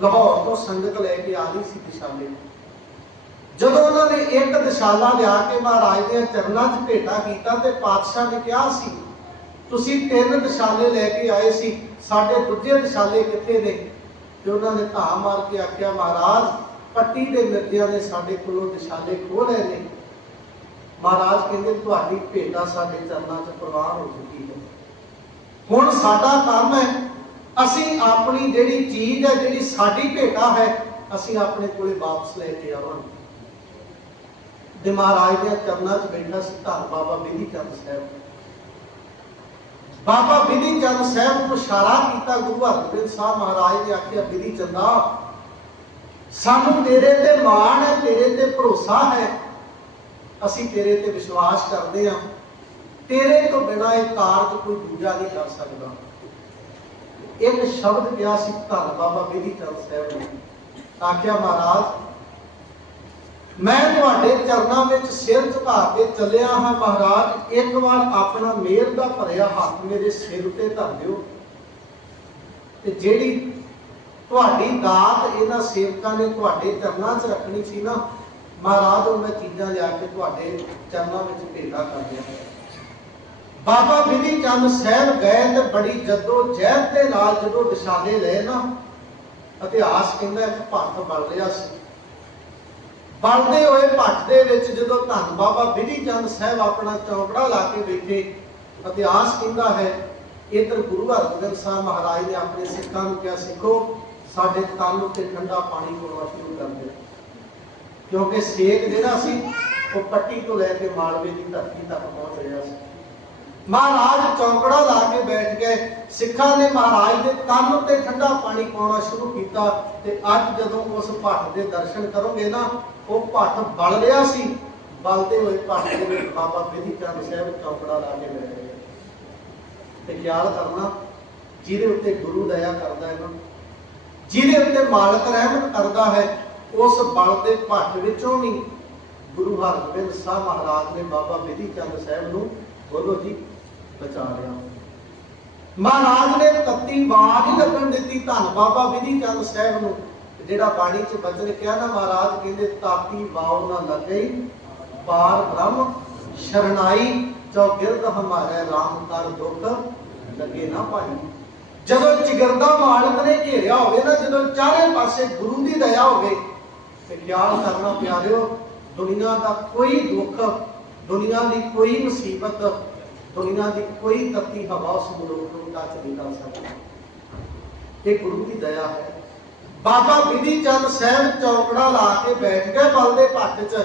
ਲਾਹੌਰ ਤੋਂ ਸੰਗਤ ਲੈ ਕੇ ਆ ਰਹੀ ਸੀ ਦਿਸ਼ਾਲੇ ਜਦੋਂ ਉਹਨਾਂ ਨੇ ਇੱਕ ਦਿਸ਼ਾਲਾ ਲਿਆ ਕੇ ਮਹਾਰਾਜ ਦੇ ਚਰਨਾਂ 'ਚ ਭੇਟਾ ਕੀਤਾ ਤੇ ਪਾਤਸ਼ਾਹ ਨੇ ਕਿਹਾ ਸੀ, ਤੁਸੀਂ ਤਿੰਨ ਦਿਸ਼ਾਲੇ ਲੈ ਕੇ ਆਏ ਸੀ, ਸਾਡੇ ਦੂਜੇ ਦਿਸ਼ਾਲੇ ਕਿੱਥੇ ਨੇ? ਤੇ ਉਹਨਾਂ ਨੇ ਧਾ ਮਾਰ ਕੇ ਆਖਿਆ, ਮਹਾਰਾਜ, ਪੱਟੀ ਦੇ ਮਿਰਜ਼ਿਆਂ ਨੇ ਸਾਡੇ ਕੋਲੋਂ ਦਿਸ਼ਾਲੇ ਖੋ ਲਏ ਨੇ। ਮਹਾਰਾਜ ਕਹਿੰਦੇ, ਤੁਹਾਡੀ ਭੇਟਾ ਸਾਡੇ ਚਰਨਾਂ 'ਚ ਪ੍ਰਵਾਹ ਹੋ ਚੁੱਕੀ ਹੈ। ਹੁਣ ਸਾਡਾ ਕੰਮ ਹੈ ਅਸੀਂ ਆਪਣੀ ਜਿਹੜੀ ਚੀਜ਼ ਹੈ, ਜਿਹੜੀ ਸਾਡੀ ਭੇਟਾ ਹੈ, ਅਸੀਂ ਆਪਣੇ ਕੋਲੇ ਵਾਪਸ ਲੈ ਕੇ ਆਵਾਂਗੇ। ਦੇ ਮਹਾਰਾਜ ਦੇ ਚਰਨਾਂ 'ਚ ਬੈਠਾ ਸੀ, ਧੰਨ ਬਾਬਾ ਬਿਧੀ ਚੰਦ ਸਾਹਿਬ। ਬਾਬਾ ਬਿਧੀ ਚੰਦ ਸਾਹਿਬ ਨੂੰ ਇਸ਼ਾਰਾ ਕੀਤਾ, ਗੁਰੂ ਹਰਗੋਬਿੰਦ ਸਾਹਿਬ ਮਹਾਰਾਜ ਨੇ ਆਖਿਆ ਬਿਧੀ ਚੰਦਾ, ਸਾਨੂੰ ਤੇਰੇ ਤੇ ਮਾਣ ਹੈ, ਤੇਰੇ ਤੇ ਭਰੋਸਾ ਹੈ। ਅਸੀਂ ਤੇਰੇ ਤੇ ਵਿਸ਼ਵਾਸ ਕਰਦੇ ਹਾਂ। ਤੇਰੇ ਤੋਂ ਬਿਨਾਂ ਇਹ ਕਾਰਜ ਕੋਈ ਦੂਜਾ ਨਹੀਂ ਕਰ ਸਕਦਾ। ਇੱਕ ਸ਼ਬਦ ਕਿਹਾ ਸੀ ਧੰਨ ਬਾਬਾ ਬਿਧੀ ਚੰਦ ਸਾਹਿਬ ਨੇ ਆਖਿਆ, ਮਹਾਰਾਜ, ਮੈਂ ਤੁਹਾਡੇ ਚਰਨਾਂ ਵਿੱਚ ਸਿਰ ਝੁਕਾ ਕੇ ਚੱਲਿਆ ਹਾਂ, ਮਹਾਰਾਜ, ਇੱਕ ਵਾਰ ਆਪਣਾ ਮੇਰ ਦਾ ਭਰਿਆ ਹੱਥ ਮੇਰੇ ਸਿਰ ਉੱਤੇ ਧਰ ਦਿਓ। ਤੇ ਜਿਹੜੀ ਤੁਹਾਡੀ ਦਾਤ ਇਹਨਾਂ ਸੇਵਕਾਂ ਨੇ ਤੁਹਾਡੇ ਚਰਨਾਂ 'ਚ ਰੱਖਣੀ ਸੀ ਨਾ, ਮਹਾਰਾਜ, ਉਹ ਮੈਂ ਚੀਜ਼ਾਂ ਲਿਆ ਕੇ ਤੁਹਾਡੇ ਚਰਨਾਂ ਵਿੱਚ ਭੇਟਾ ਕਰ ਦਿਆ। ਬਾਬਾ ਬਿਧੀ ਚੰਦ ਸਾਹਿਬ ਗਏ ਤੇ ਬੜੀ ਜੱਦੋ ਜਹਿਦ ਦੇ ਨਾਲ ਜਦੋਂ ਦਿਸ਼ਾਲੇ ਲਏ ਨਾ, ਇਤਿਹਾਸ ਕਹਿੰਦਾ ਇੱਕ ਭੱਠ ਬਲ ਰਿਹਾ ਸੀ। ਬਲਦੇ ਹੋਏ ਭੱਠ ਦੇ ਵਿੱਚ ਜਦੋਂ ਧੰਨ ਬਾਬਾ ਬਿਧੀ ਚੰਦ ਸਾਹਿਬ ਆਪਣਾ ਚੌਂਕੜਾ ਲਾ ਕੇ ਬੈਠੇ, ਇਤਿਹਾਸ ਕਹਿੰਦਾ ਹੈ, ਇਧਰ ਗੁਰੂ ਹਰਗੋਬਿੰਦ ਸਾਹਿਬ ਮਹਾਰਾਜ ਨੇ ਆਪਣੇ ਸਿੱਖਾਂ ਨੂੰ ਕਿਹਾ, ਸਿੱਖੋ, ਸਾਡੇ ਤਨ ਉੱਤੇ ਠੰਡਾ ਪਾਣੀ ਪਾਉਣਾ ਸ਼ੁਰੂ ਕਰ ਦਿਓ ਕਿਉਂਕਿ ਸੇਕ ਜਿਹੜਾ ਸੀ, ਉਹ ਪੱਟੀ ਤੋਂ ਲੈ ਕੇ ਮਾਲਵੇ ਦੀ ਧਰਤੀ ਤੱਕ ਪਹੁੰਚ ਰਿਹਾ ਸੀ। ਮਹਾਰਾਜ ਚੌਂਕੜਾ ਲਾ ਕੇ ਬੈਠ ਗਏ। ਸਿੱਖਾਂ ਨੇ ਮਹਾਰਾਜ ਦੇ ਕੰਨ ਉੱਤੇ ਠੰਡਾ ਪਾਣੀ ਪਾਉਣਾ ਸ਼ੁਰੂ ਕੀਤਾ ਤੇ ਅੱਜ ਜਦੋਂ ਉਸ ਭੱਠ ਦੇ ਦਰਸ਼ਨ ਕਰੋਗੇ ਨਾ, ਉਹ ਭੱਠ ਬਲ ਰਿਹਾ ਸੀ। ਬਲਦੇ ਹੋਏ ਭੱਠ ਦੇ ਵਿੱਚ ਬਾਬਾ ਬਿਧੀ ਚੰਦ ਸਾਹਿਬ ਚੌਂਕੜਾ ਲਾ ਕੇ ਬੈਠ ਗਏ। ਤੇ ਖਿਆਲ ਕਰਨਾ, ਜਿਹਦੇ ਉੱਤੇ ਗੁਰੂ ਦਇਆ ਕਰਦਾ ਹੈ ਨਾ, ਜਿਹਦੇ ਉੱਤੇ ਮਾਲਕ ਰਹਿਮਤ ਕਰਦਾ ਹੈ, ਉਸ ਬਲ ਦੇ ਭੱਠ ਵਿੱਚੋਂ ਵੀ ਗੁਰੂ ਹਰਗੋਬਿੰਦ ਸਾਹਿਬ ਮਹਾਰਾਜ ਨੇ ਬਾਬਾ ਬਿਧੀ ਚੰਦ ਸਾਹਿਬ ਨੂੰ, ਬੋਲੋ ਜੀ ਬਚਾ ਲਿਆ। ਮਹਾਰਾਜ ਨੇ ਤੱਤੀ ਬਾਣ ਹੀ ਲੱਗਣ ਦਿੱਤੀ, ਧੰਨ ਬਾਬਾ ਬਿਧੀ ਚੰਦ ਸਾਹਿਬ ਨੂੰ। ਜਿਹੜਾ ਬਾਣੀ ਚ ਬਚਨ ਕਿਹਾ ਨਾ ਮਹਾਰਾਜ, ਕਹਿੰਦੇ ਤਾਤੀ ਬਾਉ ਨਾ ਲੱਗਈ ਪਾਰ ਬ੍ਰਹਮ ਸ਼ਰਨਾਈ, ਜੋ ਗਿਰਦ ਹਮਾਰੇ ਰਾਮ ਕਰ ਦੁਖ ਲੱਗੇ ਨਾ ਭਾਈ। ਜਦੋਂ ਚਿਗਰਦਾ ਮਾਲਕ ਨੇ ਘੇਰਿਆ ਹੋਵੇ ਨਾ, ਜਦੋਂ ਚਾਰੇ ਪਾਸੇ ਗੁਰੂ ਦੀ ਦਇਆ ਹੋਵੇ, ਤੇ ਖਿਆਲ ਕਰਨਾ ਪਿਆਰਿਓ, ਦੁਨੀਆ ਦਾ ਕੋਈ ਦੁੱਖ, ਦੁਨੀਆ ਦੀ ਕੋਈ ਮੁਸੀਬਤ ਦੁਨੀਆ ਦੀ ਕੋਈ ਤੱਤੀ ਹਵਾ ਉਸ ਮਨੁੱਖ ਨੂੰ ਟੱਚ ਨਹੀਂ ਕਰ ਸਕਦੀ। ਇਹ ਗੁਰੂ ਦੀ ਦਇਆ ਹੈ। ਬਾਬਾ ਬਿਧੀ ਚੰਦ ਸਾਹਿਬ ਚੌਕੜਾ ਲਾ ਕੇ ਬੈਠ ਗਏ ਬਲ ਦੇ ਭੱਟ 'ਚ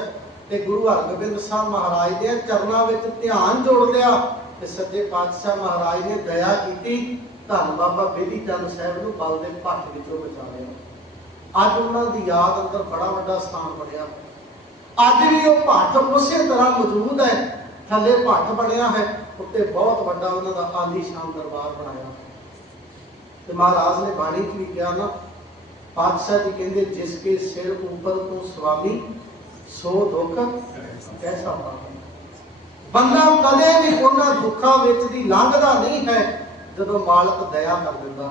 ਤੇ ਗੁਰੂ ਹਰਗੋਬਿੰਦ ਸਾਹਿਬ ਮਹਾਰਾਜ ਦੇ ਚਰਨਾਂ ਵਿੱਚ ਧਿਆਨ ਜੋੜ ਲਿਆ ਤੇ ਸੱਚੇ ਪਾਤਸ਼ਾਹ ਮਹਾਰਾਜ ਨੇ ਦਇਆ ਕੀਤੀ। ਧੰਨ ਬਾਬਾ ਬਿਧੀ ਚੰਦ ਸਾਹਿਬ ਨੂੰ ਬਲ ਦੇ ਭੱਟ ਵਿੱਚੋਂ ਬਚਾ ਲਿਆ। ਅੱਜ ਉਹਨਾਂ ਦੀ ਯਾਦ ਅੰਦਰ ਬੜਾ ਵੱਡਾ ਸਥਾਨ ਬਣਿਆ। ਅੱਜ ਵੀ ਉਹ ਭੱਟ ਉਸੇ ਤਰ੍ਹਾਂ ਮੌਜੂਦ ਹੈ ਥੱਲੇ ਭੱਠ ਬਣਿਆ ਹੈ, ਉੱਤੇ ਬਹੁਤ ਵੱਡਾ ਉਹਨਾਂ ਦਾ ਆਲੀਸ਼ਾਨ ਦਰਬਾਰ ਬਣਾਇਆ। ਤੇ ਮਹਾਰਾਜ ਨੇ ਬਾਣੀ 'ਚ ਵੀ ਕਿਹਾ ਨਾ, ਪਾਤਸ਼ਾਹ ਜੀ ਕਹਿੰਦੇ, ਜਿਸ ਕੇ ਸਿਰ ਉੱਪਰ ਤੋਂ ਸੁਆਮੀ ਸੋ ਦੁੱਖ ਕੈਸਾ ਪਾਵੇ। ਬੰਦਾ ਕਦੇ ਵੀ ਉਹਨਾਂ ਦੁੱਖਾਂ ਵਿੱਚ ਦੀ ਲੰਘਦਾ ਨਹੀਂ ਹੈ, ਜਦੋਂ ਮਾਲਕ ਦਇਆ ਕਰ ਦਿੰਦਾ।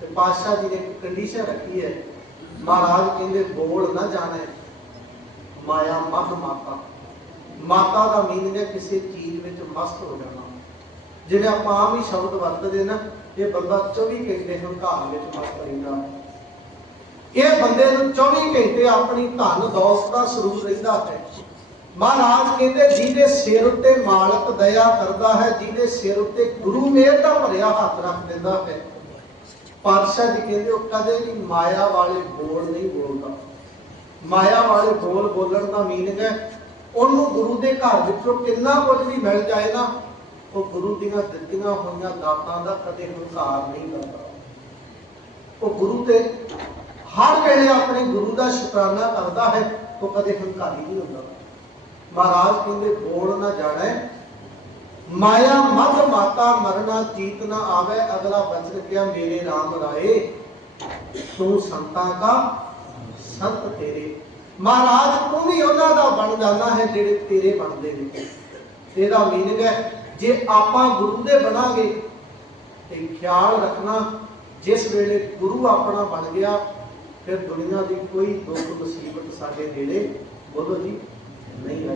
ਤੇ ਪਾਤਸ਼ਾਹ ਜੀ ਨੇ ਇੱਕ ਕੰਡੀਸ਼ਨ ਰੱਖੀ ਹੈ, ਮਹਾਰਾਜ ਕਹਿੰਦੇ, ਬੋਲ ਨਾ ਜਾਣੇ, ਮਾਇਆ ਮਦ ਮਾਤਾ। ਮਾਤਾ ਦਾ ਮੀਨਿੰਗ ਹੈ ਕਿਸੇ ਚੀਜ਼ ਵਿੱਚ ਮਸਤ ਹੋ ਜਾਣਾ। ਜਿਵੇਂ ਆਪਾਂ ਆਮ ਹੀ ਸ਼ਬਦ ਵਰਤਦੇ ਨਾ, ਇਹ ਬੰਦਾ 24 ਘੰਟੇ ਹੰਕਾਰ ਵਿੱਚ ਮਸਤ ਰਹਿੰਦਾ। ਇਹ ਬੰਦੇ ਨੂੰ 24 ਘੰਟੇ ਆਪਣੀ ਧਨ, ਦੌਲਤ ਦਾ ਸਰੂਪ ਰਹਿੰਦਾ ਹੈ। ਮਹਾਰਾਜ ਕਹਿੰਦੇ, ਜਿਹਦੇ ਸਿਰ ਉੱਤੇ ਮਾਲਕ ਦਇਆ ਕਰਦਾ ਹੈ, ਜਿਹਦੇ ਸਿਰ ਉੱਤੇ ਗੁਰੂ ਮੇਰ ਦਾ ਭਰਿਆ ਹੱਥ ਰੱਖ ਦਿੰਦਾ ਹੈ। ਪਾਤਸ਼ਾਹ ਜੀ ਕਹਿੰਦੇ ਉਹ ਕਦੇ ਵੀ ਮਾਇਆ ਵਾਲੇ ਬੋਲ ਨਹੀਂ ਬੋਲਦਾ। ਮਾਇਆ ਵਾਲੇ ਬੋਲ ਬੋਲਣ ਦਾ ਮੀਨਿੰਗ ਹੈ ਉਹਨੂੰ ਗੁਰੂ ਦੇ ਘਰ ਵਿੱਚੋਂ ਕਿੰਨਾ ਕੁਝ ਵੀ ਮਿਲ ਜਾਏ ਨਾ, ਉਹ ਗੁਰੂ ਦੀਆਂ ਦਿੱਤੀਆਂ ਹੋਈਆਂ ਦਾਤਾਂ ਦਾ ਕਦੇ ਹੰਕਾਰ ਨਹੀਂ ਕਰਦਾ। ਉਹ ਗੁਰੂ ਤੇ ਹਰ ਵੇਲੇ ਆਪਣੇ ਗੁਰੂ ਦਾ ਸ਼ੁਕਰਾਨਾ ਕਰਦਾ ਹੈ, ਉਹ ਕਦੇ ਹੰਕਾਰੀ ਨਹੀਂ ਹੁੰਦਾ। ਮਹਾਰਾਜ ਕਹਿੰਦੇ, ਬੋਲ ਨਾ ਜਾਣਾ। ਮਾਇਆ ਮਦ ਮਾਤਾ ਮਰਨਾ ਚੀਤ ਨਾ ਆਵੇ, ਅਗਲਾ ਬਚਨ ਕਿਆ, ਮੇਰੇ RAM ਰਾਏ, ਤੂੰ ਸੰਤਾਂ ਦਾ ਸੰਤ ਤੇਰੇ ਮਹਾਰਾਜ, ਤੂੰ ਵੀ ਉਹਨਾਂ ਦਾ ਬਣ ਜਾਂਦਾ ਹੈ ਜਿਹੜੇ ਤੇਰੇ ਬਣਦੇ ਨੇ। ਇਹਦਾ ਮੀਨਿੰਗ ਹੈ। ਜੇ ਆਪਾਂ ਗੁਰੂ ਦੇ ਬਣਾਂਗੇ, ਤੇ ਖਿਆਲ ਰੱਖਣਾ, ਜਿਸ ਵੇਲੇ ਗੁਰੂ ਆਪਣਾ ਬਣ ਗਿਆ, ਫਿਰ ਦੁਨੀਆ ਦੀ ਕੋਈ ਦੁੱਖ ਮੁਸੀਬਤ ਸਾਡੇ ਨੇੜੇ ਬੋਲੋ ਜੀ ਨਹੀਂ